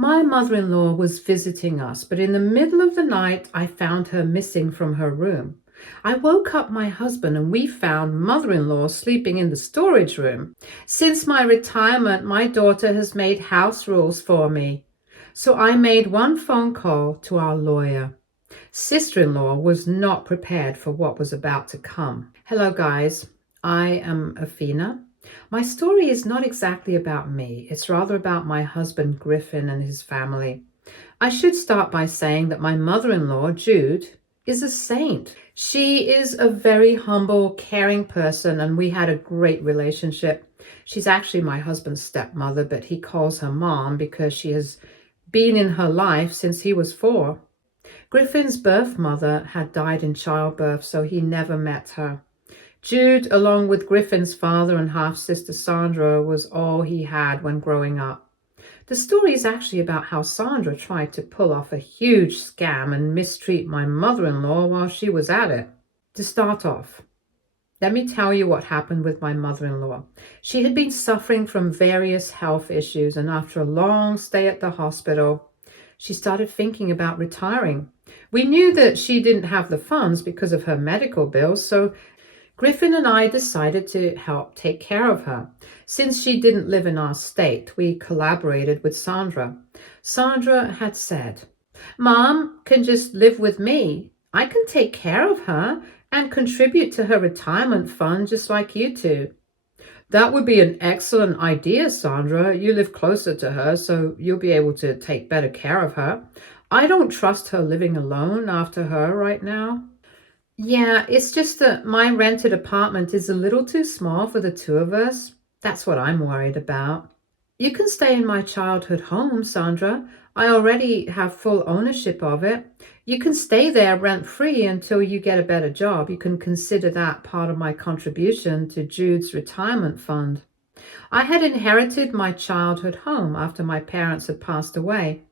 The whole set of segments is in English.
My mother-in-law was visiting us, but in the middle of the night, I found her missing from her room. I woke up my husband and we found mother-in-law sleeping in the storage room. Since my retirement, my daughter has made house rules for me. So I made one phone call to our lawyer. Sister-in-law was not prepared for what was about to come. Hello, guys. I am Athena. My story is not exactly about me. It's rather about my husband, Griffin, and his family. I should start by saying that my mother-in-law, Jude, is a saint. She is a very humble, caring person, and we had a great relationship. She's actually my husband's stepmother, but he calls her mom because she has been in her life since he was 4. Griffin's birth mother had died in childbirth, so he never met her. Jude, along with Griffin's father and half-sister Sandra, was all he had when growing up. The story is actually about how Sandra tried to pull off a huge scam and mistreat my mother-in-law while she was at it. To start off, let me tell you what happened with my mother-in-law. She had been suffering from various health issues, and after a long stay at the hospital, she started thinking about retiring. We knew that she didn't have the funds because of her medical bills, so Griffin and I decided to help take care of her. Since she didn't live in our state, we collaborated with Sandra. Sandra had said, "Mom can just live with me. I can take care of her and contribute to her retirement fund just like you two." "That would be an excellent idea, Sandra. You live closer to her, so you'll be able to take better care of her. I don't trust her living alone after her right now." "Yeah, it's just that my rented apartment is a little too small for the two of us. That's what I'm worried about." "You can stay in my childhood home, Sandra. I already have full ownership of it. You can stay there rent-free until you get a better job. You can consider that part of my contribution to Jude's retirement fund." I had inherited my childhood home after my parents had passed away.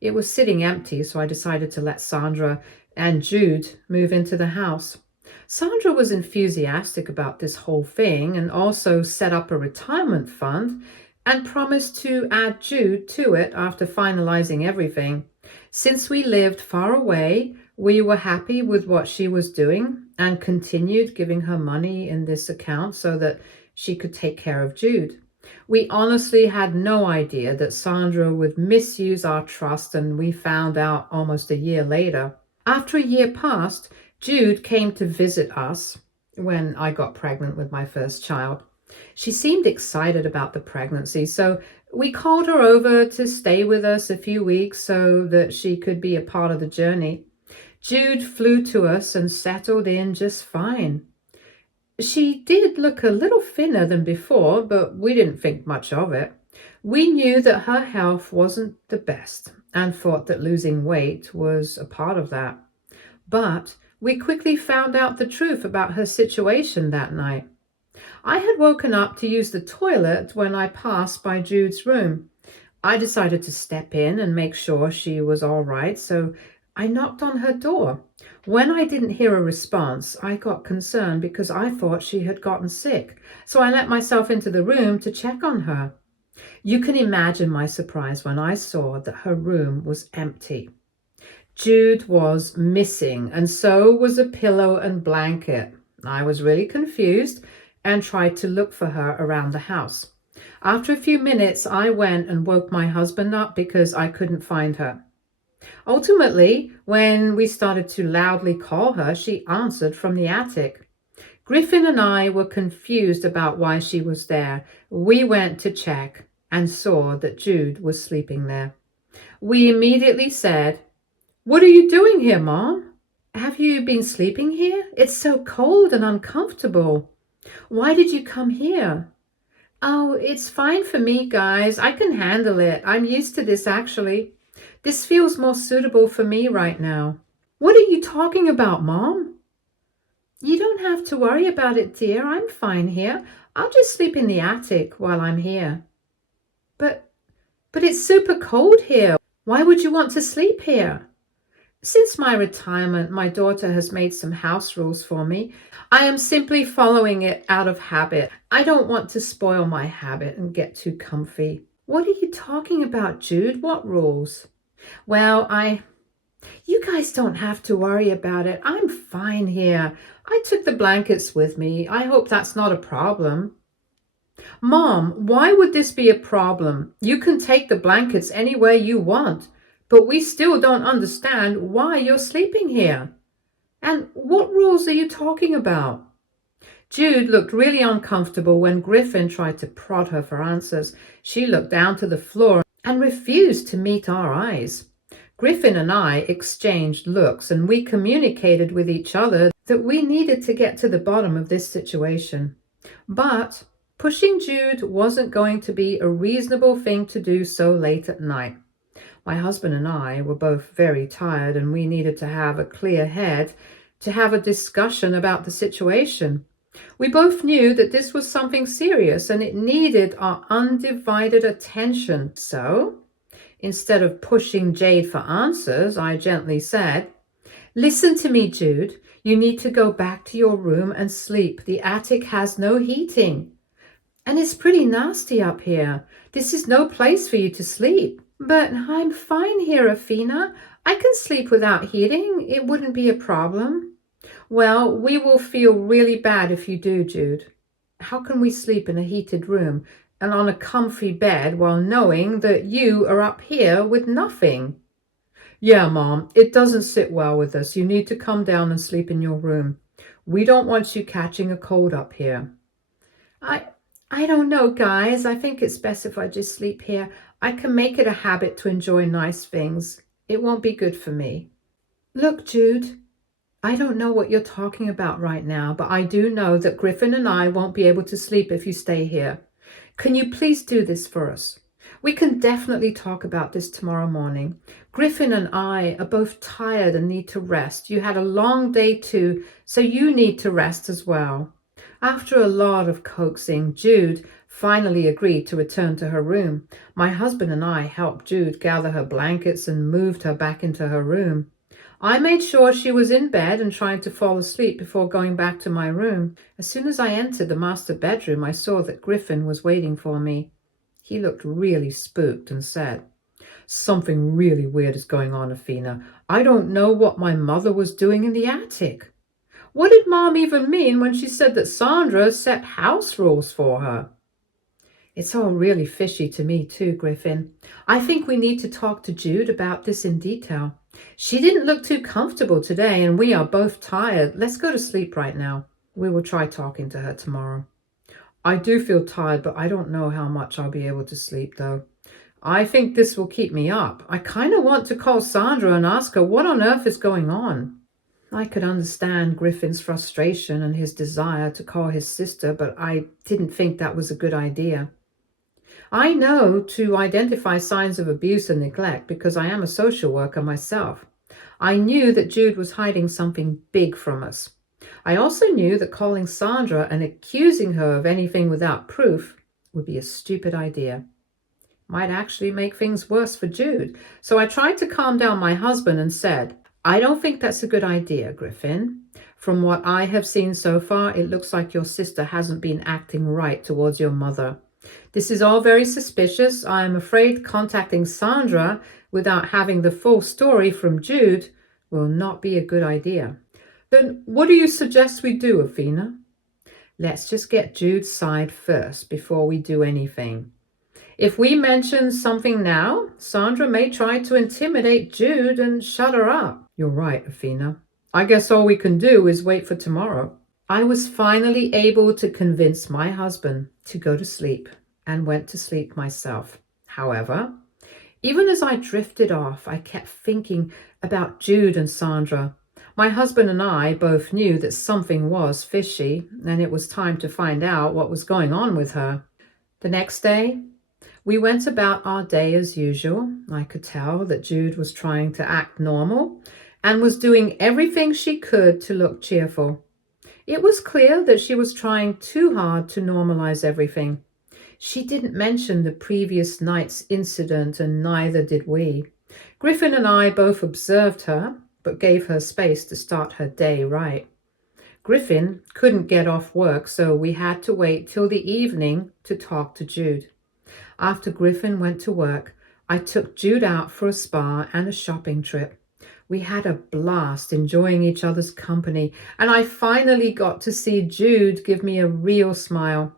It was sitting empty, so I decided to let Sandra and Jude move into the house. Sandra was enthusiastic about this whole thing and also set up a retirement fund and promised to add Jude to it after finalizing everything. Since we lived far away, we were happy with what she was doing and continued giving her money in this account so that she could take care of Jude. We honestly had no idea that Sandra would misuse our trust, and we found out almost a year later. After a year passed, Jude came to visit us when I got pregnant with my first child. She seemed excited about the pregnancy, so we called her over to stay with us a few weeks so that she could be a part of the journey. Jude flew to us and settled in just fine. She did look a little thinner than before, but we didn't think much of it. We knew that her health wasn't the best and thought that losing weight was a part of that. But we quickly found out the truth about her situation that night. I had woken up to use the toilet when I passed by Jude's room. I decided to step in and make sure she was all right, so I knocked on her door. When I didn't hear a response, I got concerned because I thought she had gotten sick, so I let myself into the room to check on her. You can imagine my surprise when I saw that her room was empty. Jude was missing, and so was a pillow and blanket. I was really confused and tried to look for her around the house. After a few minutes, I went and woke my husband up because I couldn't find her. Ultimately, when we started to loudly call her, she answered from the attic. Griffin and I were confused about why she was there. We went to check and saw that Jude was sleeping there. We immediately said, "What are you doing here, Mom? Have you been sleeping here? It's so cold and uncomfortable. Why did you come here?" "Oh, it's fine for me, guys. I can handle it. I'm used to this, actually. This feels more suitable for me right now." "What are you talking about, Mom?" "You don't have to worry about it, dear. I'm fine here. I'll just sleep in the attic while I'm here." But it's super cold here. Why would you want to sleep here?" "Since my retirement, my daughter has made some house rules for me. I am simply following it out of habit. I don't want to spoil my habit and get too comfy." What are you talking about, Jude? What rules? Well, you guys don't have to worry about it. I'm fine here. I took the blankets with me. I hope that's not a problem. Mom, why would this be a problem? You can take the blankets anywhere you want, but we still don't understand why you're sleeping here. And what rules are you talking about? Jude looked really uncomfortable when Griffin tried to prod her for answers. She looked down to the floor and refused to meet our eyes. Griffin and I exchanged looks, and we communicated with each other that we needed to get to the bottom of this situation. But pushing Jude wasn't going to be a reasonable thing to do so late at night. My husband and I were both very tired, and we needed to have a clear head to have a discussion about the situation. We both knew that this was something serious and it needed our undivided attention. So, instead of pushing Jade for answers, I gently said, "Listen to me, Jude. You need to go back to your room and sleep. The attic has no heating. And it's pretty nasty up here. This is no place for you to sleep." "But I'm fine here, Athena. I can sleep without heating. It wouldn't be a problem." "Well, we will feel really bad if you do, Jude. How can we sleep in a heated room and on a comfy bed while knowing that you are up here with nothing?" "Yeah, Mom, it doesn't sit well with us. You need to come down and sleep in your room. We don't want you catching a cold up here." I don't know, guys. I think it's best if I just sleep here. I can make it a habit to enjoy nice things. It won't be good for me." "Look, Jude, I don't know what you're talking about right now, but I do know that Griffin and I won't be able to sleep if you stay here. Can you please do this for us? We can definitely talk about this tomorrow morning. Griffin and I are both tired and need to rest. You had a long day too, so you need to rest as well." After a lot of coaxing, Jude finally agreed to return to her room. My husband and I helped Jude gather her blankets and moved her back into her room. I made sure she was in bed and trying to fall asleep before going back to my room. As soon as I entered the master bedroom, I saw that Griffin was waiting for me. He looked really spooked and said, "Something really weird is going on, Athena. I don't know what my mother was doing in the attic. What did Mom even mean when she said that Sandra set house rules for her?" "It's all really fishy to me too, Griffin. I think we need to talk to Jude about this in detail. She didn't look too comfortable today, and we are both tired. Let's go to sleep right now. We will try talking to her tomorrow." "I do feel tired, but I don't know how much I'll be able to sleep, though. I think this will keep me up. I kind of want to call Sandra and ask her what on earth is going on." I could understand Griffin's frustration and his desire to call his sister, but I didn't think that was a good idea. I know to identify signs of abuse and neglect because I am a social worker myself. I knew that Jude was hiding something big from us. I also knew that calling Sandra and accusing her of anything without proof would be a stupid idea. Might actually make things worse for Jude. So I tried to calm down my husband and said, "I don't think that's a good idea, Griffin. From what I have seen so far, it looks like your sister hasn't been acting right towards your mother. This is all very suspicious. I am afraid contacting Sandra without having the full story from Jude will not be a good idea." "Then what do you suggest we do, Athena?" "Let's just get Jude's side first before we do anything. If we mention something now, Sandra may try to intimidate Jude and shut her up." "You're right, Athena. I guess all we can do is wait for tomorrow." I was finally able to convince my husband to go to sleep and went to sleep myself. However, even as I drifted off, I kept thinking about Jude and Sandra. My husband and I both knew that something was fishy, and it was time to find out what was going on with her. The next day, we went about our day as usual. I could tell that Jude was trying to act normal and was doing everything she could to look cheerful. It was clear that she was trying too hard to normalize everything. She didn't mention the previous night's incident, and neither did we. Griffin and I both observed her, but gave her space to start her day right. Griffin couldn't get off work, so we had to wait till the evening to talk to Jude. After Griffin went to work, I took Jude out for a spa and a shopping trip. We had a blast enjoying each other's company, and I finally got to see Jude give me a real smile.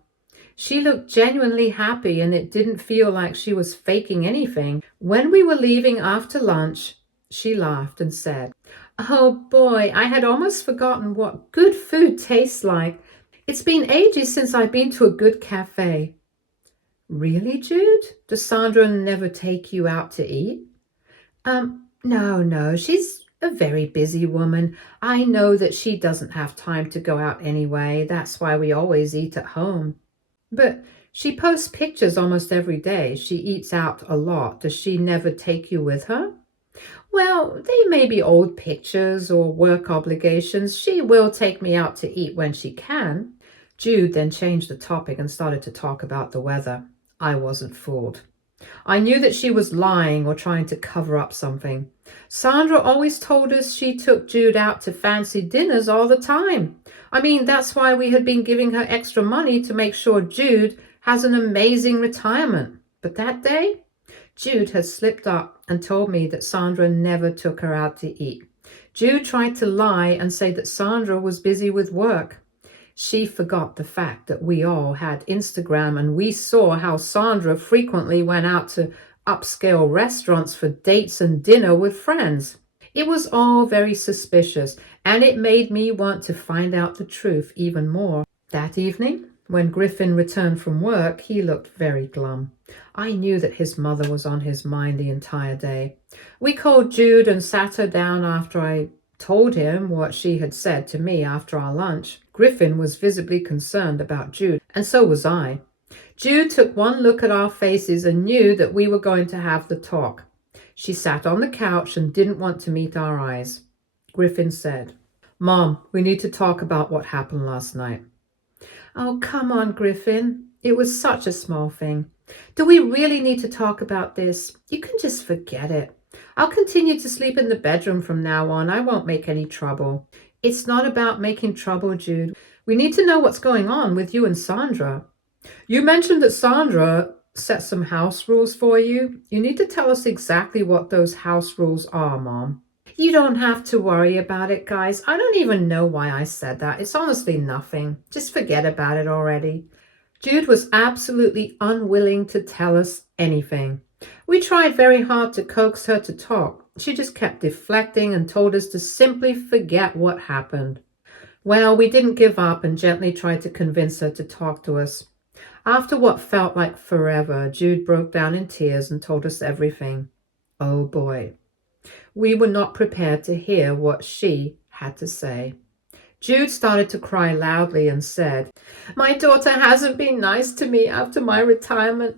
She looked genuinely happy, and it didn't feel like she was faking anything. When we were leaving after lunch, she laughed and said, "Oh boy, I had almost forgotten what good food tastes like. It's been ages since I've been to a good cafe." "Really, Jude? Does Sandra never take you out to eat?" No, she's a very busy woman. I know that she doesn't have time to go out anyway. That's why we always eat at home." "But she posts pictures almost every day. She eats out a lot. Does she never take you with her?" "Well, they may be old pictures or work obligations. She will take me out to eat when she can." Jude then changed the topic and started to talk about the weather. I wasn't fooled. I knew that she was lying or trying to cover up something. Sandra always told us she took Jude out to fancy dinners all the time. I mean, that's why we had been giving her extra money to make sure Jude has an amazing retirement. But that day, Jude had slipped up and told me that Sandra never took her out to eat. Jude tried to lie and say that Sandra was busy with work. She forgot the fact that we all had Instagram, and we saw how Sandra frequently went out to upscale restaurants for dates and dinner with friends. It was all very suspicious, and it made me want to find out the truth even more. That evening, when Griffin returned from work, he looked very glum. I knew that his mother was on his mind the entire day. We called Jude and sat her down after I told him what she had said to me after our lunch. Griffin was visibly concerned about Jude, and so was I. Jude took one look at our faces and knew that we were going to have the talk. She sat on the couch and didn't want to meet our eyes. Griffin said, "Mom, we need to talk about what happened last night." "Oh, come on, Griffin. It was such a small thing. Do we really need to talk about this? You can just forget it. I'll continue to sleep in the bedroom from now on. I won't make any trouble." "It's not about making trouble, Jude. We need to know what's going on with you and Sandra." "You mentioned that Sandra set some house rules for you. You need to tell us exactly what those house rules are, Mom." "You don't have to worry about it, guys. I don't even know why I said that. It's honestly nothing. Just forget about it already." Jude was absolutely unwilling to tell us anything. We tried very hard to coax her to talk. She just kept deflecting and told us to simply forget what happened. Well, we didn't give up and gently tried to convince her to talk to us. After what felt like forever, Jude broke down in tears and told us everything. Oh boy. We were not prepared to hear what she had to say. Jude started to cry loudly and said, "My daughter hasn't been nice to me after my retirement.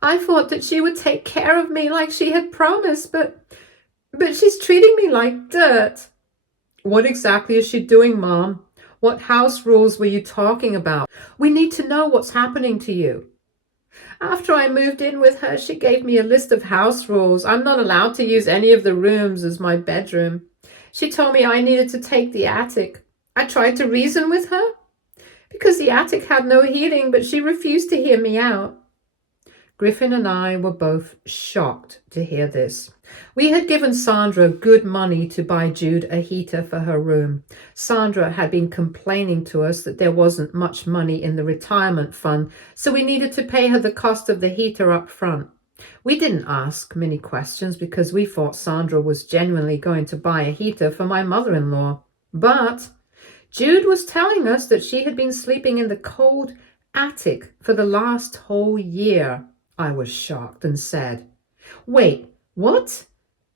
I thought that she would take care of me like she had promised, but she's treating me like dirt." "What exactly is she doing, Mom? What house rules were you talking about? We need to know what's happening to you." "After I moved in with her, she gave me a list of house rules. I'm not allowed to use any of the rooms as my bedroom. She told me I needed to take the attic. I tried to reason with her because the attic had no heating, but she refused to hear me out." Griffin and I were both shocked to hear this. We had given Sandra good money to buy Jude a heater for her room. Sandra had been complaining to us that there wasn't much money in the retirement fund, so we needed to pay her the cost of the heater up front. We didn't ask many questions because we thought Sandra was genuinely going to buy a heater for my mother-in-law. But Jude was telling us that she had been sleeping in the cold attic for the last whole year. I was shocked and said, "Wait, what?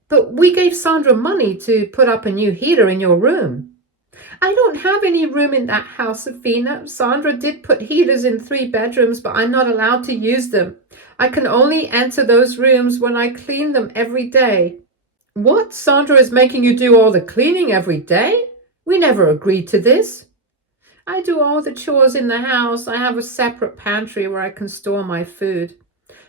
But we gave Sandra money to put up a new heater in your room." "I don't have any room in that house, Athena. Sandra did put heaters in 3 bedrooms, but I'm not allowed to use them. I can only enter those rooms when I clean them every day." "What? Sandra is making you do all the cleaning every day? We never agreed to this." "I do all the chores in the house. I have a separate pantry where I can store my food.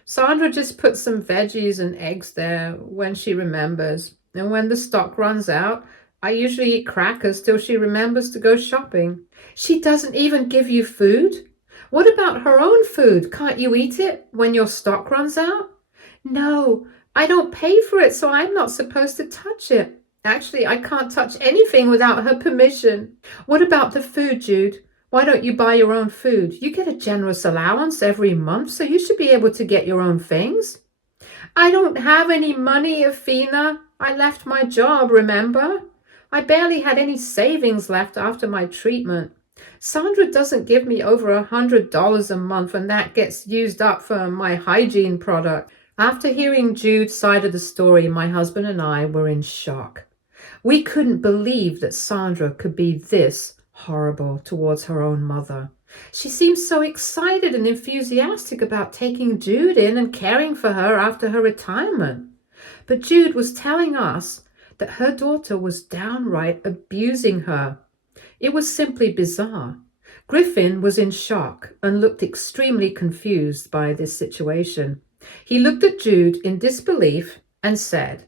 Sandra just puts some veggies and eggs there when she remembers. And when the stock runs out, I usually eat crackers till she remembers to go shopping." "She doesn't even give you food? What about her own food? Can't you eat it when your stock runs out? No, I don't pay for it, so I'm not supposed to touch it. Actually, I can't touch anything without her permission. What about the food, Jude? Why don't you buy your own food? You get a generous allowance every month, so you should be able to get your own things. I don't have any money, Athena. I left my job, remember? I barely had any savings left after my treatment. Sandra doesn't give me over $100 a month, and that gets used up for my hygiene product. After hearing Jude's side of the story, my husband and I were in shock. We couldn't believe that Sandra could be this horrible towards her own mother. She seemed so excited and enthusiastic about taking Jude in and caring for her after her retirement. But Jude was telling us that her daughter was downright abusing her. It was simply bizarre. Griffin was in shock and looked extremely confused by this situation. He looked at Jude in disbelief and said,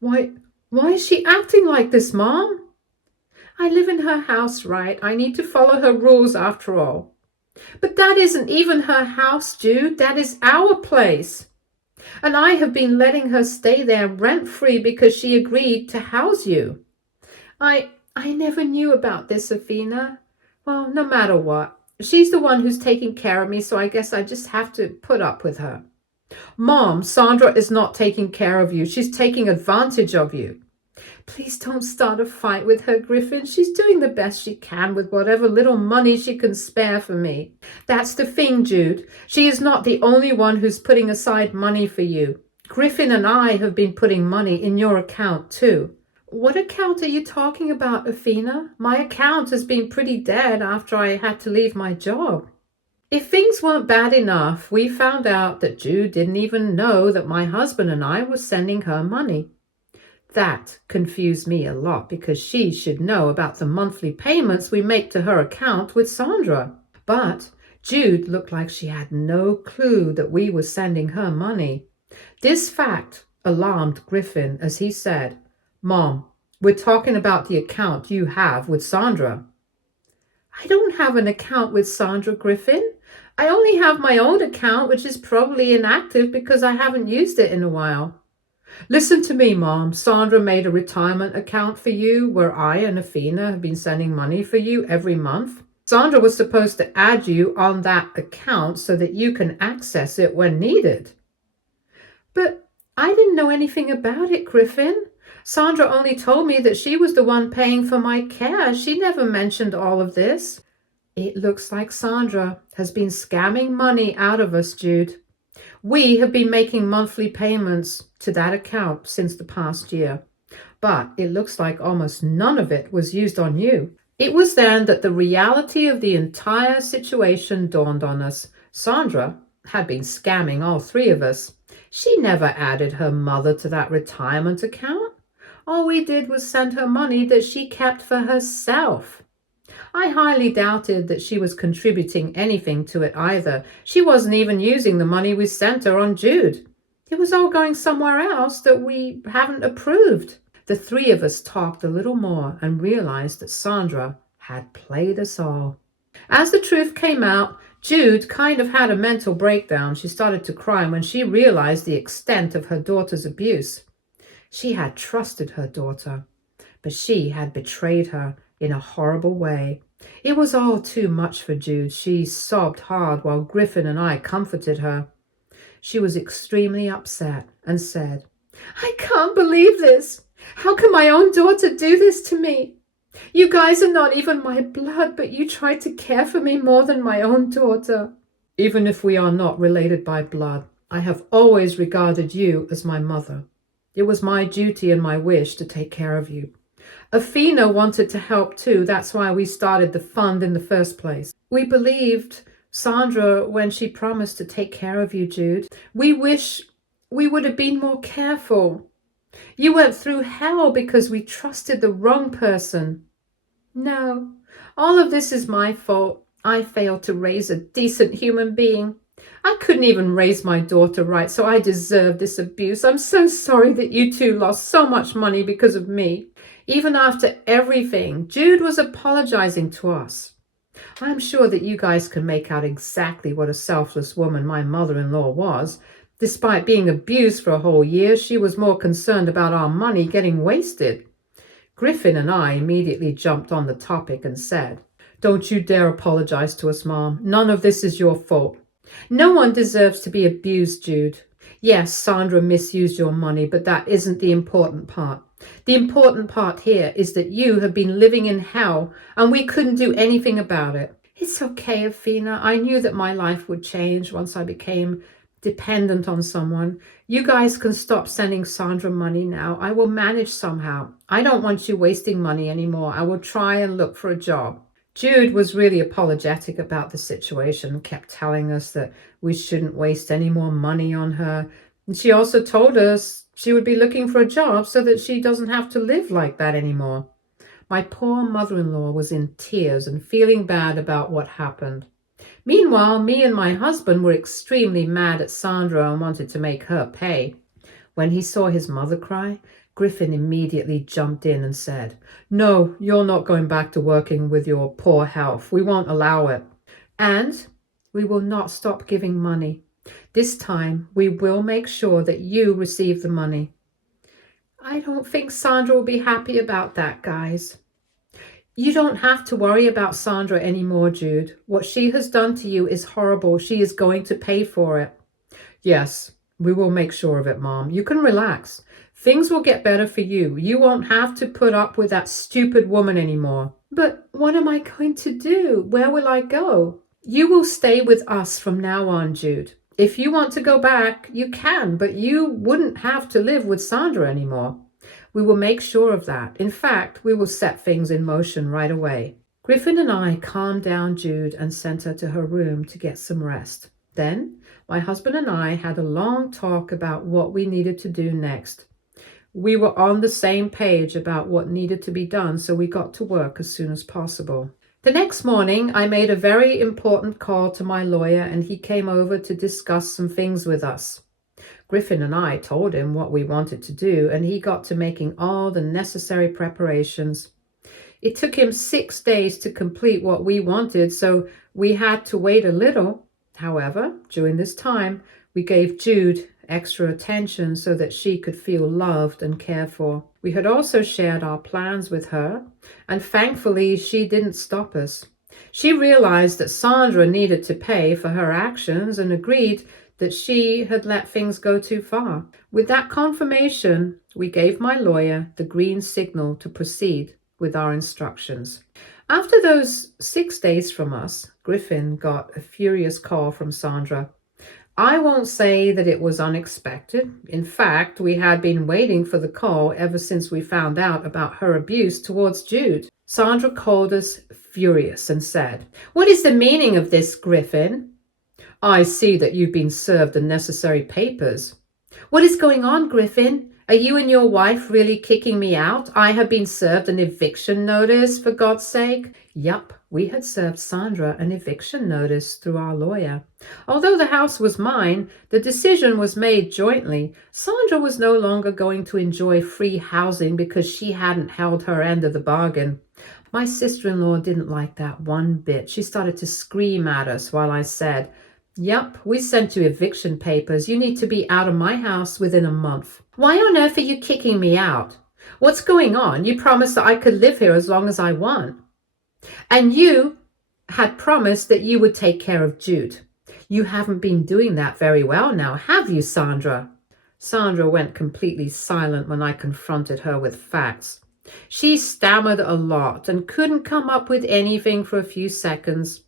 Why is she acting like this, Mom? I live in her house, right? I need to follow her rules after all. But that isn't even her house, Jude. That is our place. And I have been letting her stay there rent-free because she agreed to house you. I never knew about this, Athena. Well, no matter what, she's the one who's taking care of me, so I guess I just have to put up with her. Mom, Sandra is not taking care of you. She's taking advantage of you. Please don't start a fight with her, Griffin. She's doing the best she can with whatever little money she can spare for me. That's the thing, Jude. She is not the only one who's putting aside money for you. Griffin and I have been putting money in your account too. What account are you talking about, Athena? My account has been pretty dead after I had to leave my job. If things weren't bad enough, we found out that Jude didn't even know that my husband and I were sending her money. That confused me a lot because she should know about the monthly payments we make to her account with Sandra. But Jude looked like she had no clue that we were sending her money. This fact alarmed Griffin as he said, Mom, we're talking about the account you have with Sandra. I don't have an account with Sandra, Griffin. I only have my own account, which is probably inactive because I haven't used it in a while. Listen to me, Mom. Sandra made a retirement account for you where I and Athena have been sending money for you every month. Sandra was supposed to add you on that account so that you can access it when needed. But I didn't know anything about it, Griffin. Sandra only told me that she was the one paying for my care. She never mentioned all of this. It looks like Sandra has been scamming money out of us, Jude. We have been making monthly payments to that account since the past year, but it looks like almost none of it was used on you. It was then that the reality of the entire situation dawned on us. Sandra had been scamming all three of us. She never added her mother to that retirement account. All we did was send her money that she kept for herself. I highly doubted that she was contributing anything to it either. She wasn't even using the money we sent her on Jude. It was all going somewhere else that we haven't approved. The three of us talked a little more and realized that Sandra had played us all. As the truth came out, Jude kind of had a mental breakdown. She started to cry when she realized the extent of her daughter's abuse. She had trusted her daughter, but she had betrayed her in a horrible way. It was all too much for Jude. She sobbed hard while Griffin and I comforted her. She was extremely upset and said, I can't believe this. How can my own daughter do this to me? You guys are not even my blood, but you tried to care for me more than my own daughter. Even if we are not related by blood, I have always regarded you as my mother. It was my duty and my wish to take care of you. Athena wanted to help too. That's why we started the fund in the first place. We believed Sandra when she promised to take care of you, Jude. We wish we would have been more careful. You went through hell because we trusted the wrong person. No, all of this is my fault. I failed to raise a decent human being. I couldn't even raise my daughter right, so I deserve this abuse. I'm so sorry that you two lost so much money because of me. Even after everything, Jude was apologizing to us. I'm sure that you guys can make out exactly what a selfless woman my mother-in-law was. Despite being abused for a whole year, she was more concerned about our money getting wasted. Griffin and I immediately jumped on the topic and said, "Don't you dare apologize to us, Mom. None of this is your fault. No one deserves to be abused, Jude. Yes, Sandra misused your money, but that isn't the important part. The important part here is that you have been living in hell and we couldn't do anything about it." "It's okay, Athena. I knew that my life would change once I became dependent on someone. You guys can stop sending Sandra money now. I will manage somehow. I don't want you wasting money anymore. I will try and look for a job." Jude was really apologetic about the situation and kept telling us that we shouldn't waste any more money on her. And she also told us she would be looking for a job so that she doesn't have to live like that anymore. My poor mother-in-law was in tears and feeling bad about what happened. Meanwhile, me and my husband were extremely mad at Sandra and wanted to make her pay. When he saw his mother cry, Griffin immediately jumped in and said, "No, you're not going back to working with your poor health. We won't allow it. And we will not stop giving money. This time, we will make sure that you receive the money." I don't think Sandra will be happy about that, guys. You don't have to worry about Sandra anymore, Jude. What she has done to you is horrible. She is going to pay for it. Yes, we will make sure of it, Mom. You can relax. Things will get better for you. You won't have to put up with that stupid woman anymore. But what am I going to do? Where will I go? You will stay with us from now on, Jude. If you want to go back, you can, but you wouldn't have to live with Sandra anymore. We will make sure of that. In fact, we will set things in motion right away. Griffin and I calmed down Jude and sent her to her room to get some rest. Then, my husband and I had a long talk about what we needed to do next. We were on the same page about what needed to be done, so we got to work as soon as possible. The next morning, I made a very important call to my lawyer, and he came over to discuss some things with us. Griffin and I told him what we wanted to do, and he got to making all the necessary preparations. It took him 6 days to complete what we wanted, so we had to wait a little. However, during this time, we gave Jude extra attention so that she could feel loved and cared for. We had also shared our plans with her, and thankfully she didn't stop us. She realized that Sandra needed to pay for her actions and agreed that she had let things go too far. With that confirmation, we gave my lawyer the green signal to proceed with our instructions. After those 6 days from us, Griffin got a furious call from Sandra. I won't say that it was unexpected. In fact, we had been waiting for the call ever since we found out about her abuse towards Jude. Sandra called us furious and said, "What is the meaning of this, Griffin? I see that you've been served the necessary papers." "What is going on, Griffin? Are you and your wife really kicking me out? I have been served an eviction notice, for God's sake." Yup, we had served Sandra an eviction notice through our lawyer. Although the house was mine, the decision was made jointly. Sandra was no longer going to enjoy free housing because she hadn't held her end of the bargain. My sister-in-law didn't like that one bit. She started to scream at us while I said, "Yup, we sent you eviction papers. You need to be out of my house within a month." "Why on earth are you kicking me out? What's going on? You promised that I could live here as long as I want. And you had promised that you would take care of Jude. You haven't been doing that very well now, have you, Sandra?" Sandra went completely silent when I confronted her with facts. She stammered a lot and couldn't come up with anything for a few seconds.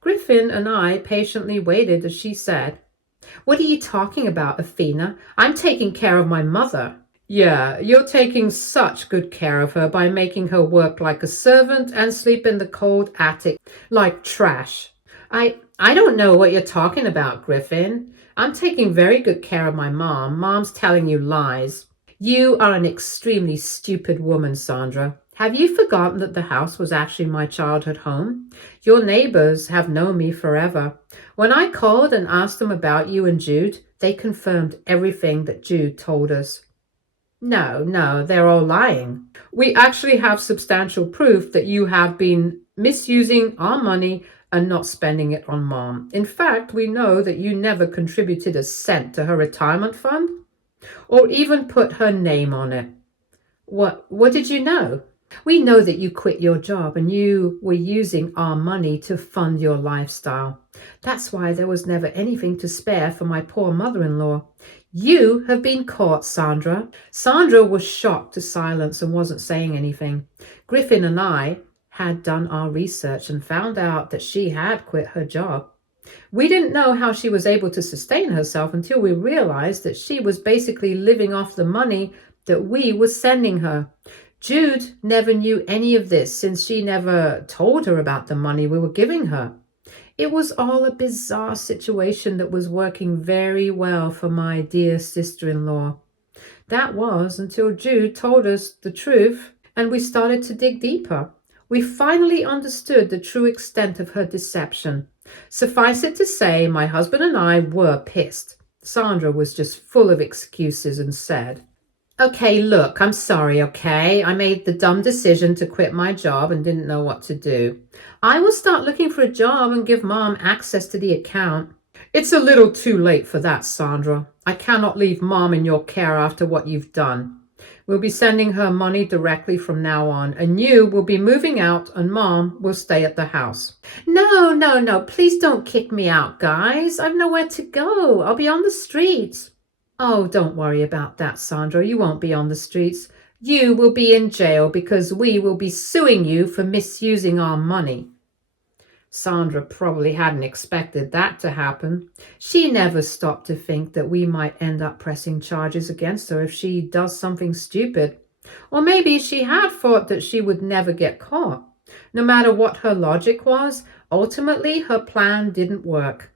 Griffin and I patiently waited as she said, "What are you talking about, Athena? I'm taking care of my mother." "Yeah, you're taking such good care of her by making her work like a servant and sleep in the cold attic like trash." I don't know what you're talking about, Griffin. I'm taking very good care of my mom. Mom's telling you lies. You are an extremely stupid woman, Sandra. Have you forgotten that the house was actually my childhood home? Your neighbors have known me forever. When I called and asked them about you and Jude, they confirmed everything that Jude told us. No, they're all lying. We actually have substantial proof that you have been misusing our money and not spending it on Mom. In fact, we know that you never contributed a cent to her retirement fund or even put her name on it. What did you know? We know that you quit your job and you were using our money to fund your lifestyle. That's why there was never anything to spare for my poor mother-in-law. You have been caught, Sandra. Sandra was shocked to silence and wasn't saying anything. Griffin and I had done our research and found out that she had quit her job. We didn't know how she was able to sustain herself until we realized that she was basically living off the money that we were sending her. Jude never knew any of this since she never told her about the money we were giving her. It was all a bizarre situation that was working very well for my dear sister-in-law. That was until Jude told us the truth and we started to dig deeper. We finally understood the true extent of her deception. Suffice it to say, my husband and I were pissed. Sandra was just full of excuses and said, "Okay, look, I'm sorry, okay? I made the dumb decision to quit my job and didn't know what to do. I will start looking for a job and give Mom access to the account." "It's a little too late for that, Sandra. I cannot leave Mom in your care after what you've done. We'll be sending her money directly from now on, and you will be moving out and Mom will stay at the house." No, please don't kick me out, guys. I've nowhere to go. I'll be on the streets." "Oh, don't worry about that, Sandra. You won't be on the streets. You will be in jail because we will be suing you for misusing our money." Sandra probably hadn't expected that to happen. She never stopped to think that we might end up pressing charges against her if she does something stupid. Or maybe she had thought that she would never get caught. No matter what her logic was, ultimately her plan didn't work.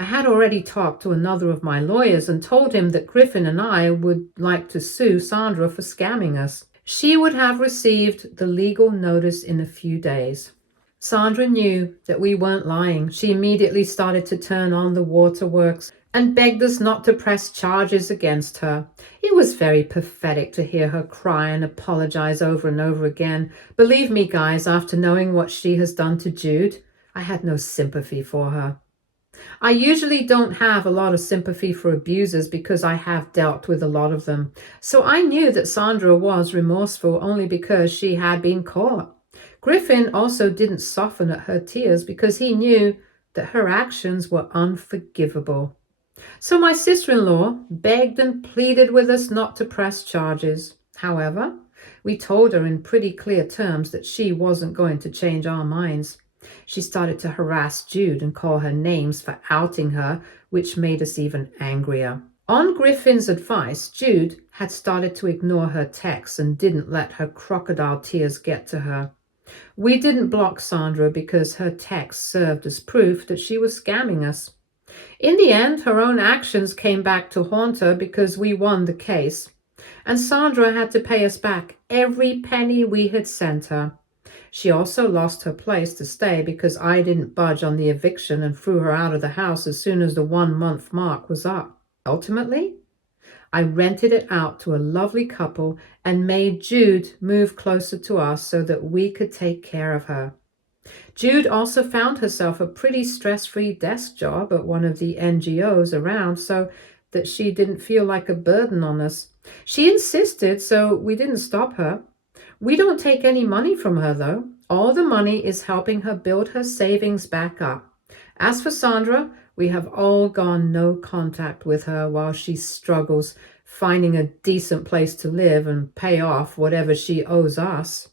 I had already talked to another of my lawyers and told him that Griffin and I would like to sue Sandra for scamming us. She would have received the legal notice in a few days. Sandra knew that we weren't lying. She immediately started to turn on the waterworks and begged us not to press charges against her. It was very pathetic to hear her cry and apologize over and over again. Believe me, guys, after knowing what she has done to Jude, I had no sympathy for her. I usually don't have a lot of sympathy for abusers because I have dealt with a lot of them. So I knew that Sandra was remorseful only because she had been caught. Griffin also didn't soften at her tears because he knew that her actions were unforgivable. So my sister-in-law begged and pleaded with us not to press charges. However, we told her in pretty clear terms that she wasn't going to change our minds. She started to harass Jude and call her names for outing her, which made us even angrier. On Griffin's advice, Jude had started to ignore her texts and didn't let her crocodile tears get to her. We didn't block Sandra because her texts served as proof that she was scamming us. In the end, her own actions came back to haunt her because we won the case, and Sandra had to pay us back every penny we had sent her. She also lost her place to stay because I didn't budge on the eviction and threw her out of the house as soon as the 1-month mark was up. Ultimately, I rented it out to a lovely couple and made Jude move closer to us so that we could take care of her. Jude also found herself a pretty stress-free desk job at one of the NGOs around so that she didn't feel like a burden on us. She insisted, so we didn't stop her. We don't take any money from her, though. All the money is helping her build her savings back up. As for Sandra, we have all gone no contact with her while she struggles finding a decent place to live and pay off whatever she owes us.